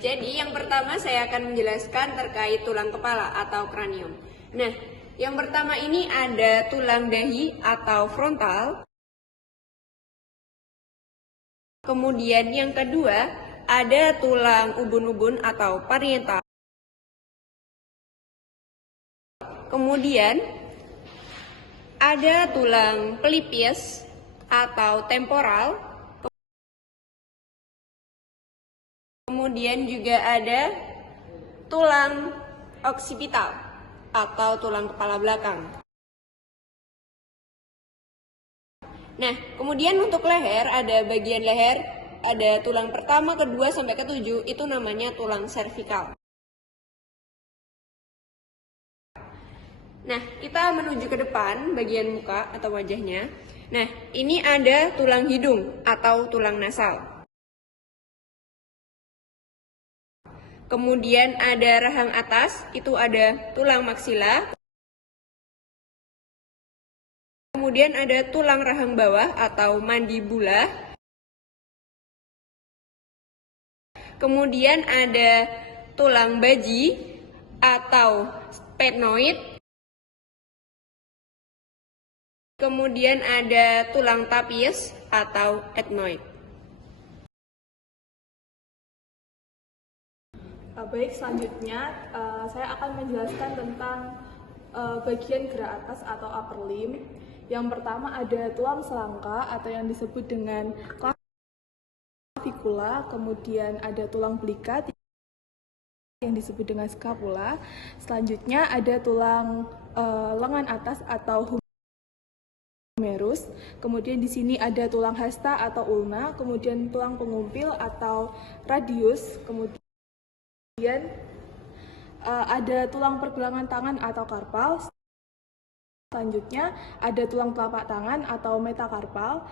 jadi yang pertama saya akan menjelaskan terkait tulang kepala atau kranium. Nah, yang pertama ini ada tulang dahi atau frontal. Kemudian yang kedua ada tulang ubun-ubun atau parietal. Kemudian ada tulang pelipis atau temporal. Kemudian juga ada tulang oksipital atau tulang kepala belakang. Nah, kemudian untuk leher, ada bagian leher, ada tulang pertama, kedua, sampai ketujuh, itu namanya tulang servikal. Nah, kita menuju ke depan, bagian muka atau wajahnya. Nah, ini ada tulang hidung atau tulang nasal. Kemudian ada rahang atas, itu ada tulang maksila. Kemudian ada tulang rahang bawah atau mandibula. Kemudian ada tulang baji atau sphenoid. Kemudian ada tulang tapis atau ethmoid. Baik, selanjutnya saya akan menjelaskan tentang bagian gerak atas atau upper limb. Yang pertama ada tulang selangka atau yang disebut dengan clavicula, kemudian ada tulang belikat yang disebut dengan scapula. Selanjutnya ada tulang lengan atas atau humerus. Kemudian di sini ada tulang hasta atau ulna, kemudian tulang pengumpil atau radius, kemudian ada tulang pergelangan tangan atau karpal. Selanjutnya ada tulang telapak tangan atau metakarpal.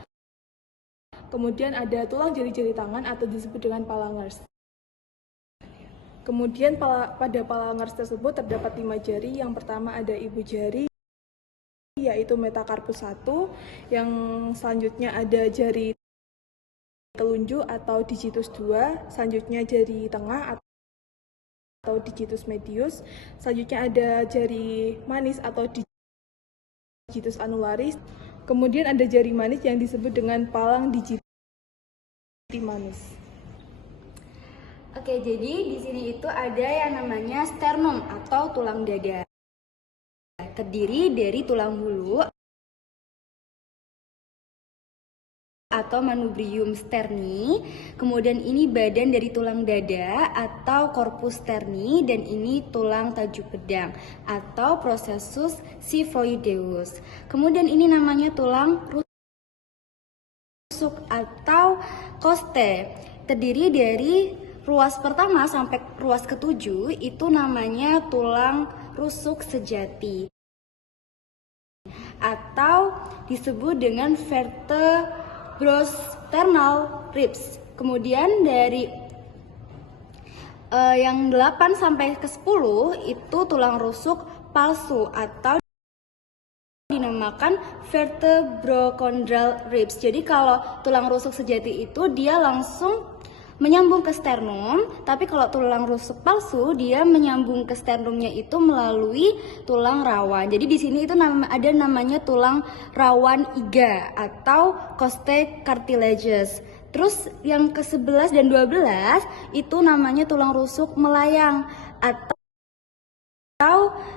Kemudian ada tulang jari-jari tangan atau disebut dengan palangers. Kemudian pada palangers tersebut terdapat 5 jari. Yang pertama ada ibu jari, yaitu metakarpus 1. Yang selanjutnya ada jari telunjuk atau digitus 2. Selanjutnya jari tengah atau digitus medius. Selanjutnya ada jari manis atau digitus annularis. Kemudian ada jari manis yang disebut dengan palang digiti manis. Oke, jadi di sini itu ada yang namanya sternum atau tulang dada. Terdiri dari tulang bulu atau manubrium sterni, kemudian ini badan dari tulang dada atau corpus sterni, dan ini tulang tajuk pedang atau processus xiphoideus. Kemudian ini namanya tulang rusuk atau costae, terdiri dari ruas pertama sampai ruas ketujuh, itu namanya tulang rusuk sejati atau disebut dengan vertebrosternal ribs. Kemudian dari yang 8 sampai ke 10 itu tulang rusuk palsu atau dinamakan vertebrochondral ribs. Jadi kalau tulang rusuk sejati itu dia langsung menyambung ke sternum, tapi kalau tulang rusuk palsu dia menyambung ke sternumnya itu melalui tulang rawan. Jadi di sini itu ada namanya tulang rawan iga atau costae cartilaginous. Terus yang ke-11 dan 12 itu namanya tulang rusuk melayang atau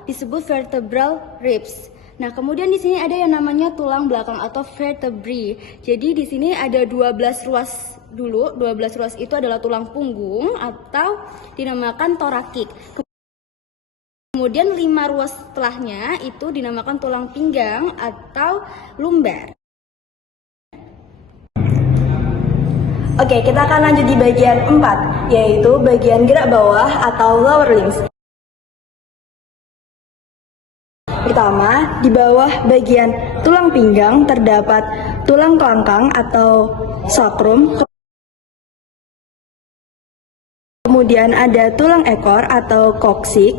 disebut vertebral ribs. Nah, kemudian di sini ada yang namanya tulang belakang atau vertebrae. Jadi di sini ada 12 ruas dulu. 12 ruas itu adalah tulang punggung atau dinamakan torakik. Kemudian 5 ruas setelahnya itu dinamakan tulang pinggang atau lumbar. Oke, kita akan lanjut di bagian 4, yaitu bagian gerak bawah atau lower limbs. Pertama, di bawah bagian tulang pinggang terdapat tulang kelangkang atau sacrum. Kemudian ada tulang ekor atau koksik.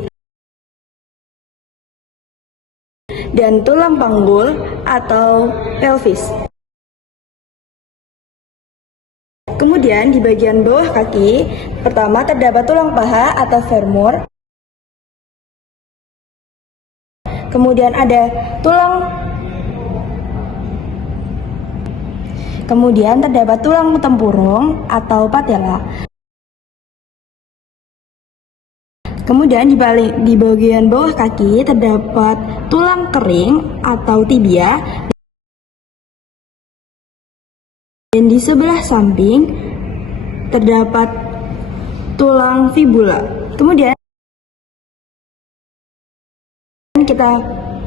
Dan tulang panggul atau pelvis. Kemudian di bagian bawah kaki, pertama terdapat tulang paha atau femur. Kemudian ada Kemudian terdapat tulang tempurung atau patella. Kemudian di bagian bawah kaki terdapat tulang kering atau tibia. Dan di sebelah samping terdapat tulang fibula. Kemudian kita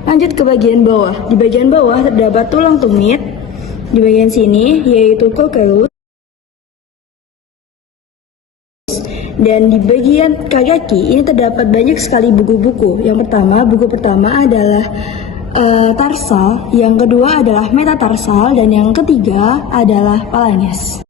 lanjut ke bagian bawah. Di bagian bawah terdapat tulang tumit. Di bagian sini yaitu coccellus. Dan di bagian kaki ini terdapat banyak sekali buku-buku. Buku pertama adalah tarsal, yang kedua adalah metatarsal, dan yang ketiga adalah phalanges.